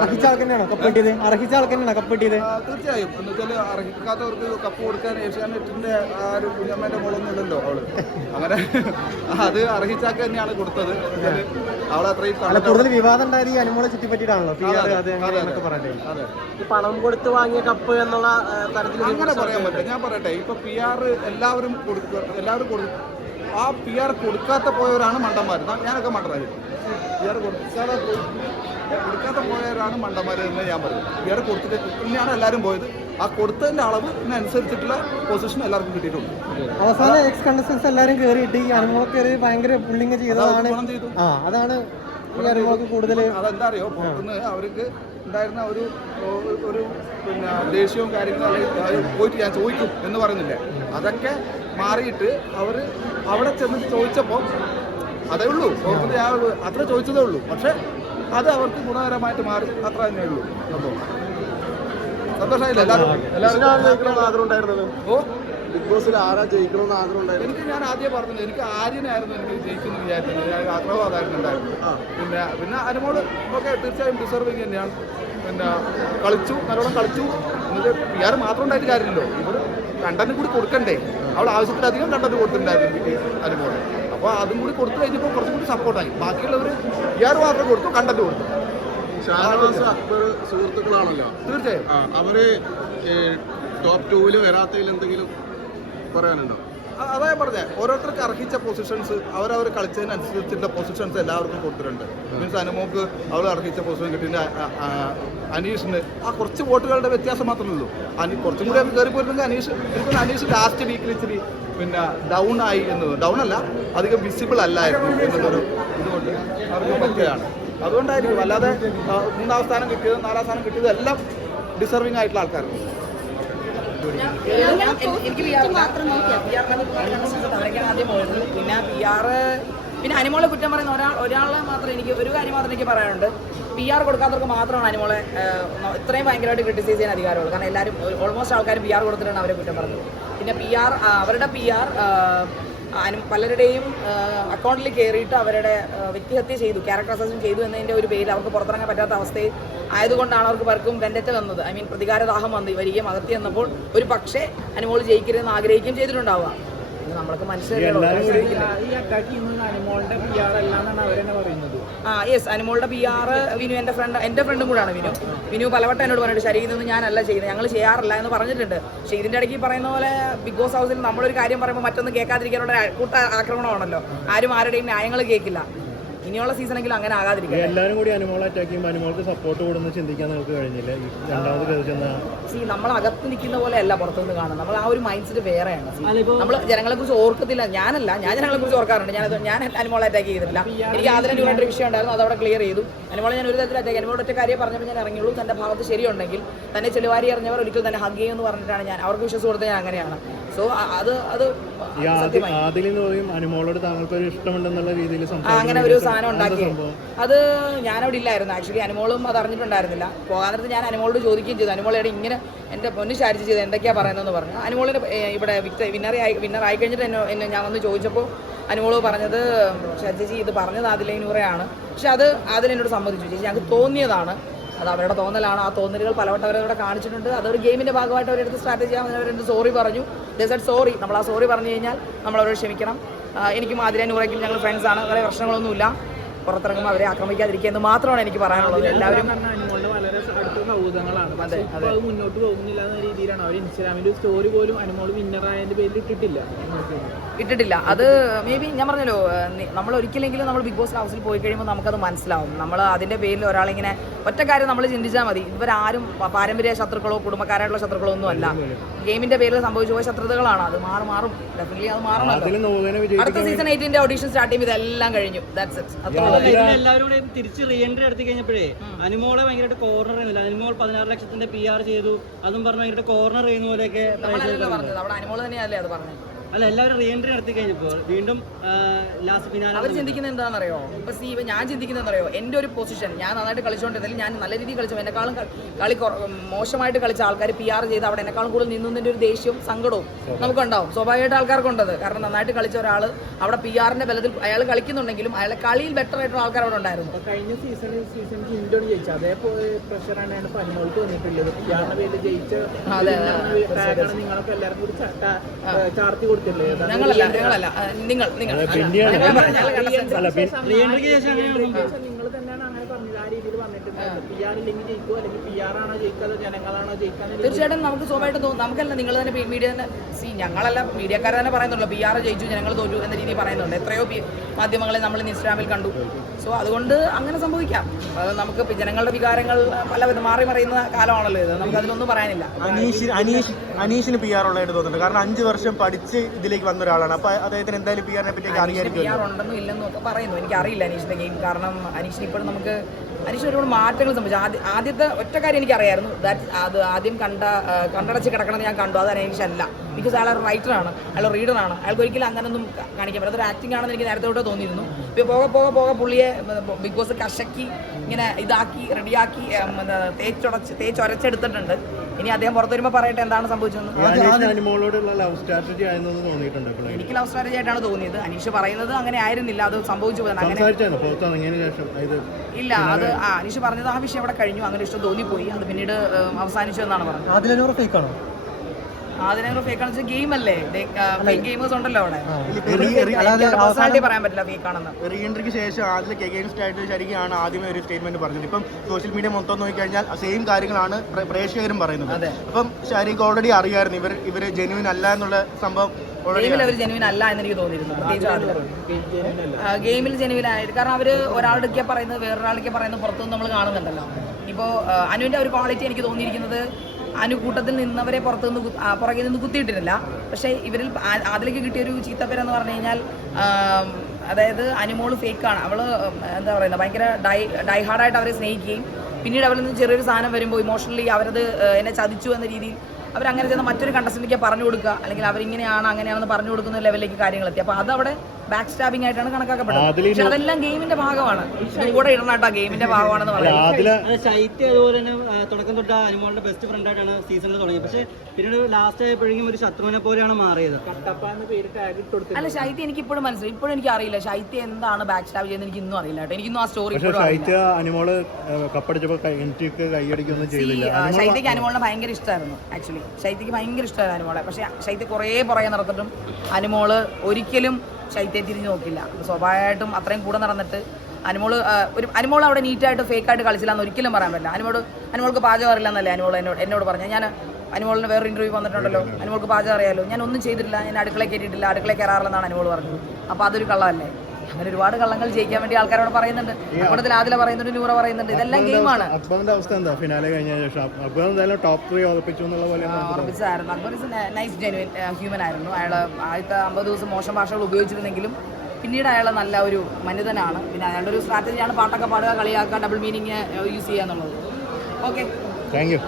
അർഹിച്ച ആൾക്ക് തന്നെയാണോ കപ്പ് കിട്ടിയത്? അർഹിച്ച ആൾക്ക് തന്നെയാണോ കപ്പ് കിട്ടിയത്? തീർച്ചയായും. എന്ന് വെച്ചാൽ അർഹിക്കാത്തവർക്ക് കപ്പ് കൊടുക്കാൻ ഏഷ്യാനെറ്റിന്റെ ആ ഒരു കുഞ്ഞമ്മേന്റെ മോളൊന്നുമില്ലല്ലോ അവൾ. അങ്ങനെ അത് അർഹിച്ചാക്ക് തന്നെയാണ് കൊടുത്തത്. അവളെ അത്രയും കൂടുതൽ വിവാദം ഉണ്ടായത് ഈ അനുമോളെ ചുറ്റിപ്പറ്റിയിട്ടാണല്ലോ. പണം കൊടുത്ത് വാങ്ങിയ കപ്പ് എന്നുള്ള തരത്തിൽ അങ്ങനെ പറയാൻ പറ്റില്ല. ഞാൻ പറയട്ടെ. ഇപ്പൊ പി ആർ എല്ലാവരും കൊടുക്കുക എല്ലാവരും കൊടു ആ പി ആർ കൊടുക്കാത്ത പോയവരാണ് മണ്ടന്മാർ ഞാനൊക്കെ മണ്ടനായിരുന്നു പി ആർ കൊടുക്കാതെ കൊടുക്കാത്ത പോയവരാണ് മണ്ടന്മാർ എന്ന് ഞാൻ പറയും. പി ആർ കൊടുത്തിട്ട് തന്നെയാണ് എല്ലാവരും പോയത്. ആ കൊടുത്തതിന്റെ അളവിനനുസരിച്ചിട്ടുള്ള പൊസിഷൻ എല്ലാവർക്കും കിട്ടിയിട്ടുണ്ട്. അവസാനം എക്സ് കണ്ടസ്റ്റൻസ് എല്ലാവരും കയറിയിട്ട് ഈ അനുമോളെ കയറി ഭയങ്കര പുള്ളിങ് ചെയ്തതാണ്. അതാണ് ഈ അനുമോൾക്ക് കൂടുതൽ അതെന്താ അറിയോ? പുറത്തുനിന്ന് അവർക്ക് ഉണ്ടായിരുന്ന ഒരു ഒരു പിന്നെ ദേഷ്യവും കാര്യങ്ങളും അല്ലെങ്കിൽ പോയിട്ട് ഞാൻ ചോദിക്കും എന്ന് പറയുന്നില്ലേ? അതൊക്കെ മാറിയിട്ട് അവർ അവിടെ ചെന്ന് ചോദിച്ചപ്പോൾ അതേ ഉള്ളൂ. ആ അത്ര ചോദിച്ചതേ ഉള്ളൂ. പക്ഷേ അത് അവർക്ക് ഗുണകരമായിട്ട് മാറി. അത്ര തന്നെ ഉള്ളൂ. സംഭവം സന്തോഷമായില്ല? എല്ലാവരും? എല്ലാവരും ആഗ്രഹം ഉണ്ടായിരുന്നത്? ഓ ബിഗ് ബോസിൽ ആരാ ജയിക്കണമെന്ന് ആഗ്രഹം ഉണ്ടായിരുന്നു? എനിക്ക് ഞാൻ ആദ്യം പറഞ്ഞത് എനിക്ക് ആര്യനായിരുന്നു എനിക്ക് ജയിക്കുന്നു വിചാരിച്ചത്. ഞാൻ ആഗ്രഹം അതായിരുന്നു ഉണ്ടായിരുന്നു പിന്നെ പിന്നെ അനുമോൾ ഒക്കെ തീർച്ചയായും ഡിസർവിങ് തന്നെയാണ്. പിന്നെ കളിച്ചു നല്ലോണം കളിച്ചു. എന്നിട്ട് പി ആർ മാത്രം ഉണ്ടായിട്ട് കാര്യമില്ലല്ലോ. ഇവർ കണ്ടന്റ് കൂടി കൊടുക്കണ്ടേ? അവൾ ആവശ്യത്തിലധികം കണ്ടന്റ് കൊടുത്തിട്ടുണ്ടായിരുന്നു അനുമോൾ. അപ്പോൾ അതും കൂടി കൊടുത്തു കഴിഞ്ഞപ്പോൾ കുറച്ചും കൂടി സപ്പോർട്ടായി ബാക്കിയുള്ളവർ പി ആർ മാത്രം കൊടുത്തു കണ്ടന്റ് കൊടുത്തു. ഷാനവാസ് അക്ബർ സുഹൃത്തുക്കളാണല്ലോ. തീർച്ചയായും. അവർ ടോപ്പ് ടൂവിൽ വരാത്തതിൽ എന്തെങ്കിലും പറയാനുണ്ടോ? അതാ ഞാൻ ഓരോരുത്തർക്ക് അർഹിച്ച പൊസിഷൻസ് അവരവർ കളിച്ചതിനനുസരിച്ചുള്ള പൊസിഷൻസ് എല്ലാവർക്കും കൊടുത്തിട്ടുണ്ട്. മീൻസ് അനുമോക്ക് അവൾ അർഹിച്ച പൊസിഷൻ അ- അനീഷിന്. ആ കുറച്ച് വോട്ടുകളുടെ വ്യത്യാസം മാത്രമേ ഉള്ളൂ അനി കുറച്ചും കൂടി കയറി പോയിരുന്നെങ്കിൽ അനീഷ് ഇപ്പം അനീഷ് ലാസ്റ്റ് വീക്കിൽ ഇച്ചിരി പിന്നെ ഡൗൺ ആയി എന്നത് ഡൗൺ അല്ല അധികം വിസിബിൾ അല്ലായിരുന്നു എന്നുള്ളൊരു ഇതുകൊണ്ട് അവർക്ക് പറ്റുകയാണ്. അതുകൊണ്ടായിരിക്കും അല്ലാതെ മൂന്നാം സ്ഥാനം കിട്ടിയത് നാലാം സ്ഥാനം കിട്ടിയത് എല്ലാം ഡിസർവിംഗ് ആയിട്ടുള്ള ആൾക്കാരാണ്. എനിക്ക് മാത്രം ആദ്യം പിന്നെ പി ആർ പിന്നെ അനിമോളെ കുറ്റം പറയുന്ന ഒരാൾ ഒരാളെ മാത്രം എനിക്ക് ഒരു കാര്യം മാത്രം എനിക്ക് പറയാനുണ്ട്. പി ആർ കൊടുക്കാത്തവർക്ക് മാത്രമാണ് അനിമോളെ ഇത്രയും ഭയങ്കരമായിട്ട് ക്രിട്ടിസൈസ് ചെയ്യാൻ അധികാരമുള്ളൂ. കാരണം എല്ലാവരും ഓൾമോസ്റ്റ് ആൾക്കാരും പി ആർ കൊടുത്തിട്ടാണ് അവരെ കുറ്റം പറഞ്ഞത്. പിന്നെ പി ആർ അവരുടെ പി ആർ പലരുടെയും അക്കൗണ്ടിൽ കയറിയിട്ട് അവരുടെ വ്യക്തിഹത്യ ചെയ്തു ക്യാരക്ടർ അസസിൻ ചെയ്തു എന്നതിന്റെ ഒരു പേരിൽ അവർക്ക് പുറത്തിറങ്ങാൻ പറ്റാത്ത അവസ്ഥയിൽ ആയതുകൊണ്ടാണ് അവർക്ക് പലർക്കും വെണ്ടറ്റ വന്നത്. ഐ മീൻ പ്രതികാരദാഹം വന്ന് വരികയും അകത്തി വന്നപ്പോൾ ഒരു പക്ഷേ അനുമോൾ ജയിക്കരുതെന്ന് ആഗ്രഹിക്കുകയും ചെയ്തിട്ടുണ്ടാവുക. ഇത് നമ്മൾക്ക് മനസ്സിലാക്കില്ല ആ യെസ് അനുമോളുടെ പി ആർ വിനു എന്റെ ഫ്രണ്ട് എന്റെ ഫ്രണ്ടും കൂടാണ് വിനു. വിനു പലവട്ടം എന്നോട് പറഞ്ഞിട്ട് ശരി ഇതൊന്നും ഞാനല്ല ചെയ്യുന്നത്. ഞങ്ങൾ ചെയ്യാറില്ല എന്ന് പറഞ്ഞിട്ടുണ്ട്. പക്ഷേ ഇതിന്റെ ഇടയ്ക്ക് പറയുന്ന പോലെ ബിഗ് ബോസ് ഹൗസിൽ നമ്മളൊരു കാര്യം പറയുമ്പോൾ മറ്റൊന്ന് കേൾക്കാതിരിക്കാനുള്ള ഒരു കൂട്ട ആക്രമണമാണല്ലോ. ആരും ആരുടെയും ന്യായങ്ങൾ കേൾക്കില്ല. ഇനിയുള്ള സീസണെങ്കിലും അങ്ങനെ ആകാതിരിക്കും എല്ലാവരും കൂടി അനുമോളെ അറ്റാക്ക് ചെയ്യുമ്പോൾ അനുമോൾക്ക് സപ്പോർട്ട് കൊടുന്ന് ചിന്തിക്കാൻ നമുക്ക് കഴിഞ്ഞില്ല? രണ്ടാമത് സി നമ്മൾ അകത്ത് നിൽക്കുന്ന പോലെ അല്ല പുറത്തുനിന്ന് കാണുന്നത്. നമ്മൾ ആ ഒരു മൈൻഡ് സെറ്റ് വേറെയാണ് നമ്മൾ ജനങ്ങളെ കുറിച്ച് ഓർക്കത്തില്ല. ഞാനല്ല. ഞാൻ ജനങ്ങളെ കുറിച്ച് ഓർക്കാറുണ്ട്. ഞാൻ ഞാൻ അനുമോളെ അറ്റാക്ക് ചെയ്തിട്ടില്ല. എനിക്ക് ആദ്യം ഒരു വിഷയം ഉണ്ടായിരുന്നു. അതവിടെ ക്ലിയർ ചെയ്തു. അനുമോളെ ഞാൻ ഒരു തരത്തിൽ അറ്റാക്ക് അനുമോളെ ഒറ്റ കാര്യം പറഞ്ഞപ്പോൾ ഞാൻ ഇറങ്ങിയുള്ളൂ. തന്റെ ഭാഗത്ത് ശരിയുണ്ടെങ്കിൽ തന്നെ ചെളിവാരി അറിഞ്ഞവർ ഒരിക്കലും തന്നെ ഹഗ് ചെയ്യുമെന്ന് പറഞ്ഞിട്ടാണ് ഞാൻ അവർക്ക് വിശ്വസം കൊടുത്തത് ഞാൻ അങ്ങനെയാണ്. സോ അത് അത് അനുമോളോട് താങ്കൾക്ക് ഒരു ഇഷ്ടമുണ്ടെന്നുള്ള രീതിയിൽ അങ്ങനെ ഒരു സാധനം ഉണ്ടാക്കിയത് അത് ഞാനവിടെ ഇല്ലായിരുന്നു. ആക്ച്വലി അനുമോളും അത് അറിഞ്ഞിട്ടുണ്ടായിരുന്നില്ല. പോകാൻ നേരത്ത് ഞാൻ അനുമോളോട് ചോദിക്കുകയും ചെയ്തു. അനുമോളോട് ഇങ്ങനെ എന്റെ പൊന്ന് ശാരിച്ച് ചെയ്ത് പറയുന്നത് പറയുന്നതെന്ന് പറഞ്ഞു. അനുമോളിന് ഇവിടെ വിക്ട വിന്നറായി ആയി കഴിഞ്ഞിട്ട് എന്നെ എന്നെ ഞാൻ വന്ന് ചോദിച്ചപ്പോൾ അനുമോൾ പറഞ്ഞത് ചേച്ചി ഇത് പറഞ്ഞത് ആദിലൈനൂറയാണ് പക്ഷെ അത് അതിലെന്നോട് സമ്മതിച്ചു. ചേച്ചി ഞങ്ങൾക്ക് തോന്നിയതാണ്. അത് അവരുടെ തോന്നലാണ്. ആ തോന്നലുകൾ പലവട്ടം അവരവിടെ കാണിച്ചിട്ടുണ്ട്. അതൊരു ഗെയിമിന്റെ ഭാഗമായിട്ട് അവരെടുത്ത് സ്ട്രാറ്റജി അവരെടുത്ത് സോറി പറഞ്ഞു. ഡെസേർട്ട് സോറി നമ്മൾ ആ സോറി പറഞ്ഞു കഴിഞ്ഞാൽ നമ്മൾ അവരോട് ക്ഷമിക്കണം. എനിക്കും ആതിര നൂറയ്ക്കും ഞങ്ങൾ ഫ്രണ്ട്സാണ് വേറെ പ്രശ്നങ്ങളൊന്നുമില്ല. പുറത്തിറങ്ങുമ്പോൾ അവരെ ആക്രമിക്കാതിരിക്കുക എന്ന് മാത്രമാണ് എനിക്ക് പറയാനുള്ളത്. എല്ലാവരും സൗഹൃദങ്ങളാണ് പക്ഷെ അതെ, ഇപ്പൊ അത്. മുന്നോട്ട് പോകുന്നില്ല എന്ന രീതിയിലാണ് അവർ ഇൻസ്റ്റാഗ്രാമിൽ സ്റ്റോറി പോലും അനുമോൾ വിന്നറായതിന്റെ പേരിൽ ഇട്ടിട്ടില്ല. ഇട്ടിട്ടില്ല. അത് മേ ബി ഞാൻ പറഞ്ഞല്ലോ നമ്മൾ ഒരിക്കലെങ്കിലും നമ്മൾ ബിഗ് ബോസ് ഹൗസിൽ പോയി കഴിയുമ്പോൾ നമുക്കത് മനസ്സിലാവും. നമ്മൾ അതിന്റെ പേരിൽ ഒരാളിങ്ങനെ ഒറ്റ കാര്യം നമ്മൾ ചിന്തിച്ചാൽ മതി. ഇവരാരും ആരും പാരമ്പര്യ ശത്രുക്കളോ കുടുംബക്കാരായിട്ടുള്ള ശത്രുക്കളോ ഒന്നും അല്ല ഗെയിമിന്റെ പേരിൽ സംഭവിച്ചു പോയ ശത്രുതകളാണ്. അത് മാറും മാറും. ഡെഫിനറ്റ്ലി അത് മാറണം അടുത്ത സീസൺ എയ്റ്റിന്റെ ഓഡീഷൻ സ്റ്റാർട്ട് ചെയ്യുമ്പോൾ ഇതെല്ലാം കഴിഞ്ഞു. ദാറ്റ്സ് ഇറ്റ് എല്ലാവരും തിരിച്ച് റീ എൻട്രി എടുത്തു കഴിഞ്ഞപ്പോഴേ അനുമോളെ ഭയങ്കരമായിട്ട് കോർണർ അനുമോൾ പതിനാറ് ലക്ഷത്തിന്റെ പി ആർ ചെയ്തു. അതും പറഞ്ഞു അതിന്റെ കോർണർ ചെയ്യുന്ന പോലെയൊക്കെ പറഞ്ഞത്. അവിടെ അനുമോൾ തന്നെയല്ലേ അത് പറഞ്ഞത്? അല്ല എല്ലാവരും റീ എൻട്രി നടത്തി കഴിഞ്ഞപ്പോൾ വീണ്ടും ലാസ്റ്റ് അവർ ചിന്തിക്കുന്നത് എന്താണെന്നറിയോ? ഇപ്പൊ സി ഇപ്പൊ ഞാൻ ചിന്തിക്കുന്നത് അറിയോ എന്റെ ഒരു പൊസിഷൻ ഞാൻ നന്നായിട്ട് കളിച്ചുകൊണ്ടിരുന്നില്ല ഞാൻ നല്ല രീതിയിൽ കളിച്ചു. എന്നെക്കാളും കളി മോശമായിട്ട് കളിച്ച ആൾക്കാർ പി ആർ ചെയ്ത് അവിടെ എന്നെക്കാളും കൂടുതൽ നിന്നതിന്റെ ഒരു ദേഷ്യവും സങ്കടവും നമുക്കുണ്ടാവും. സ്വാഭാവികമായിട്ട് ആൾക്കാർക്കുണ്ടത് കാരണം നന്നായിട്ട് കളിച്ച ഒരാൾ അവിടെ പി ആറിന്റെ ബലത്തിൽ അയാൾ കളിക്കുന്നുണ്ടെങ്കിലും അയാളെ കളിയിൽ ബെറ്റർ ആയിട്ടുള്ള ആൾക്കാർ അവിടെ ഉണ്ടായിരുന്നു. കഴിഞ്ഞ സീസണിൽ സീസൺ കിൻഡോണ് ജയിച്ചു. അതേപോലെ പ്രഷറാണ് അനുമോൾക്ക് വന്നിട്ടുള്ളത്. ജയിച്ച നിങ്ങളൊക്കെ എല്ലാവരും കൂടി ചാർത്തി അതാണ് ഞങ്ങളല്ല ഞങ്ങളല്ല. നിങ്ങൾ നിങ്ങൾ. നിങ്ങൾ തന്നെയാണ് അങ്ങനെ പറഞ്ഞത്? ആ രീതിയിൽ വന്നിട്ടുണ്ട്? പി ആർ ഇല്ലെങ്കിൽ ജയിക്കുമോ അല്ലെങ്കിൽ പി ആർ ആണോ ജനങ്ങളാണോ തീർച്ചയായിട്ടും നമുക്ക് സ്വാഭാവികമായിട്ട് തോന്നും. നമുക്കല്ല നിങ്ങൾ തന്നെ മീഡിയ തന്നെ സി ഞങ്ങളല്ല മീഡിയക്കാർ തന്നെ പറയുന്നുള്ളൂ പി ആർ ജയിച്ചു ജനങ്ങൾ തോറ്റു എന്ന രീതിയിൽ പറയുന്നുണ്ട്. എത്രയോ മാധ്യമങ്ങളെ നമ്മൾ ഇൻസ്റ്റാഗ്രാമിൽ കണ്ടു. സോ അതുകൊണ്ട് അങ്ങനെ സംഭവിക്കാം. അത് നമുക്ക് ജനങ്ങളുടെ വികാരങ്ങൾ പല മാറി മറിയുന്ന കാലമാണല്ലോ ഇത്. നമുക്ക് അതിലൊന്നും പറയാനില്ല. അനീഷ് അനീഷ് അനീഷിന് പി ആർ ഉള്ളതായിട്ട് തോന്നുന്നുണ്ട്. കാരണം അഞ്ച് വർഷം പഠിച്ച് ഇതിലേക്ക് വന്ന ഒരാളാണ്. അപ്പൊ അദ്ദേഹത്തിന് എന്തായാലും പി ആറിനെ പറ്റി അനീഷിന് പി ആർ ഉണ്ടെന്നും ഇല്ലെന്നും ഒക്കെ പറയുന്നു. എനിക്ക് അറിയില്ല അനീഷിന്റെ ഗെയിം കാരണം അനീഷിന് ഇപ്പോഴും നമുക്ക് അനീഷ് ഒരുപാട് മാറ്റങ്ങൾ സംഭവിച്ചു. ആദ്യ ആദ്യത്തെ ഒറ്റ കാര്യം എനിക്കറിയായിരുന്നു. ദാറ്റ് അത് ആദ്യം കണ്ട കണ്ടടച്ച് കിടക്കണമെന്ന് ഞാൻ കണ്ടു. അത് അനീഷ് അല്ല. ബിക്കോസ് അയാൾ റൈറ്ററാണ് അയാൾ റീഡറാണ് അയാൾക്ക് ഒരിക്കലും അങ്ങനൊന്നും കാണിക്കാൻ പറ്റും അതൊരു ആക്ടിംഗ് ആണെന്ന് എനിക്ക് നേരത്തെ തൊട്ട് തോന്നിയിരുന്നു. ഇപ്പോൾ പോകെ പോകെ പോകെ പുള്ളിയെ ബിഗ് ബോസ് കശക്കി ഇങ്ങനെ ഇതാക്കി റെഡിയാക്കി തേച്ചൊടച്ച് തേച്ചൊരച്ചെടുത്തിട്ടുണ്ട്. ഇനി അദ്ദേഹം പുറത്തു വരുമ്പോൾ പറയട്ടെ എന്താണ് സംഭവിച്ചത് എനിക്ക് ലവ് സ്ട്രാറ്റജി ആയിട്ടാണ് തോന്നിയത്. അനീഷ് പറയുന്നത് അങ്ങനെ ആയിരുന്നില്ല. അത് സംഭവിച്ചു ഇല്ല അത് ആ അനീഷ് പറഞ്ഞത് ആ വിഷയം അവിടെ കഴിഞ്ഞു. അങ്ങനെ ഇഷ്ടം തോന്നിപ്പോയി. അത് പിന്നീട് അവസാനിച്ചു എന്നാണ് പറഞ്ഞത്. ഫേക്ക് ആണെന്ന് ഗെയിം അല്ലേ ഫേക്ക് ഗെയിമേഴ്സ് ഉണ്ടല്ലോ അവിടെ. പേഴ്സണാലിറ്റി പറയാൻ പറ്റില്ല ഫേക്ക് ആണെന്ന്. റീ എൻട്രിക്ക് ശേഷം എഗെയിൻസ്റ്റ് ആയിട്ട് ശരിക്കാണ് ആദ്യമേ ഒരു സ്റ്റേറ്റ്മെന്റ് പറഞ്ഞത്. ഇപ്പം സോഷ്യൽ മീഡിയ മൊത്തം നോക്കിക്കഴിഞ്ഞാൽ സെയിം കാര്യങ്ങളാണ് പ്രേക്ഷകരും പറയുന്നത്. അപ്പം ശരിക്ക് ഓൾറെഡി അറിയായിരുന്നു. ഇവർ ഇവർ ജെന്യൂൻ അല്ല എന്നുള്ള സംഭവം ഓൾറെഡി ഗെയിമിൽ അവർ ജെനുവിൻ അല്ല എന്ന് എനിക്ക് തോന്നിയിരുന്നു. ഗെയിമിൽ ജെനുവിൻ ആയിട്ട് കാരണം അവർ ഒരാളുടെ പറയുന്നത് വേറൊരാളൊക്കെ പറയുന്നത് പുറത്തുനിന്ന് നമ്മൾ കാണുന്നുണ്ടല്ലോ. ഇപ്പോൾ അനുവിന്റെ ഒരു ക്വാളിറ്റി എനിക്ക് തോന്നിയിരിക്കുന്നത് അനു കൂട്ടത്തിൽ നിന്നവരെ പുറത്തു നിന്ന് പുറകിൽ നിന്ന് കുത്തിയിട്ടില്ല പക്ഷേ ഇവരിൽ അതിലേക്ക് കിട്ടിയൊരു ചീത്തപ്പേരെന്ന് പറഞ്ഞു കഴിഞ്ഞാൽ അതായത് അനുമോൾ ഫേക്കാണ്. അവൾ ഉം, എന്താ പറയുന്നത് ഭയങ്കര ഡൈ ഡൈ ഹാർഡായിട്ട് അവരെ സ്നേഹിക്കുകയും പിന്നീട് അവരിൽ നിന്ന് ചെറിയൊരു സാധനം വരുമ്പോൾ ഇമോഷണലി അവരത് എന്നെ ചതിച്ചു എന്ന രീതിയിൽ അവരങ്ങനെ ചെന്ന് മറ്റൊരു കണ്ടസ്റ്റന്റിക്ക് പറഞ്ഞു കൊടുക്കുക. അല്ലെങ്കിൽ അവരിങ്ങനെയാണ് അങ്ങനെയാണെന്ന് പറഞ്ഞു കൊടുക്കുന്ന ലെവലിലേക്ക് കാര്യങ്ങൾ എത്തി. അപ്പോൾ അതവിടെ ബാക്ക് സ്റ്റാബിംഗ് ആയിട്ടാണ് കണക്കാക്കപ്പെടുന്നത് പക്ഷെ അതെല്ലാം ഗെയിമിന്റെ ഭാഗമാണ്. കൂടെ ഇടണം കേട്ടോ ഗെയിമിന്റെ ഭാഗമാണെന്ന് പറയുന്നത്. ശൈത്യ അതുപോലെ തന്നെ തുടക്കം തൊട്ട് അനുമോളുടെ ബെസ്റ്റ് ഫ്രണ്ട് ആയിട്ടാണ് സീസണിൽ തുടങ്ങിയത്. പക്ഷേ പിന്നീട് ലാസ്റ്റ് ആയപ്പോഴേക്കും ഒരു ശത്രുവിനെ പോലെയാണ് മാറിയത്. അല്ല ശൈത്യ എനിക്ക് ഇപ്പോഴും മനസ്സിലായി. ഇപ്പോഴും എനിക്ക് അറിയില്ല. ശൈത്യ എന്താണ് ബാക്ക് സ്റ്റാബ് ചെയ്യുന്നത് എനിക്ക് ഇന്നും അറിയില്ല കേട്ടോ. എനിക്കിന്നും ആ സ്റ്റോറി ശൈത്യ അനുമോൾ ഏഹ്, കപ്പടിച്ചപ്പോ കൈയടിക്കൊന്നും ചെയ്തില്ല. ശൈത്യക്ക് അനുമോളിനെ ഭയങ്കര ഇഷ്ടമായിരുന്നു ആക്ച്വലി ശൈത്യക്ക് ഭയങ്കര ഇഷ്ടമായിരുന്നു അനുമോളെ. പക്ഷെ ശൈത്യ കുറേ പുറകെ നടത്തിട്ടും അനുമോൾ ഒരിക്കലും ശൈത്യയെ തിരിഞ്ഞു നോക്കില്ല. സ്വാഭാവികമായിട്ടും അത്രയും കൂടെ നടന്നിട്ട് അനുമോൾ ഒരു അനുമോൾ അവിടെ നീറ്റായിട്ട് ഫേക്കായിട്ട് കളിച്ചില്ല എന്ന് ഒരിക്കലും പറയാൻ പറ്റില്ല. അനുമോട് അനുമോൾക്ക് പാചകം അറിയില്ല എന്നല്ലേ അനുമോൾ എന്നോട് എന്നോട് പറഞ്ഞു. ഞാൻ അനുമോളിന് വേറെ ഇന്റർവ്യൂ വന്നിട്ടുണ്ടല്ലോ. അനുമോൾക്ക് പാചകം അറിയാമല്ലോ ഞാൻ ഒന്നും ചെയ്തിട്ടില്ല. ഞാൻ അടുക്കളയിൽ കയറ്റിയിട്ടില്ല അടുക്കളയിൽ കയറാറില്ലെന്നാണ് അനുമോൾ പറഞ്ഞത്. അപ്പോൾ അതൊരു കള്ളമല്ലേ? അങ്ങനെ ഒരുപാട് കള്ളങ്ങൾ ജയിക്കാൻ വേണ്ടി ആൾക്കാരോട് പറയുന്നുണ്ട്. അപ്പുറത്തിൽ ആദില പറയുന്നുണ്ട് നൂറ പറയുന്നുണ്ട്. ഇതെല്ലാം ഗെയിമാണ്. അക്ബറിന്റെ അവസ്ഥ എന്താ? ഫിനാലെ കഴിഞ്ഞ ശേഷം അക്ബർ എന്തായാലും ടോപ്പ് ത്രീ ഉറപ്പിച്ചു എന്നുള്ള പോലെ ഓർമ്മിച്ചായിരുന്നു Akbar is nice genuine human ആയിരുന്നു. അയാൾ ആദ്യത്തെ അമ്പത് ദിവസം മോശം ഭാഷകൾ ഉപയോഗിച്ചിരുന്നെങ്കിലും പിന്നീട് അയാൾ നല്ല ഒരു മനിതനാണ്. പിന്നെ അയാളുടെ ഒരു സ്ട്രാറ്റജിയാണ് പാട്ടൊക്കെ പാടുക കളിയാക്കുക ഡബിൾ മീനിങ് യൂസ് ചെയ്യുക എന്നുള്ളത്. Okay thank you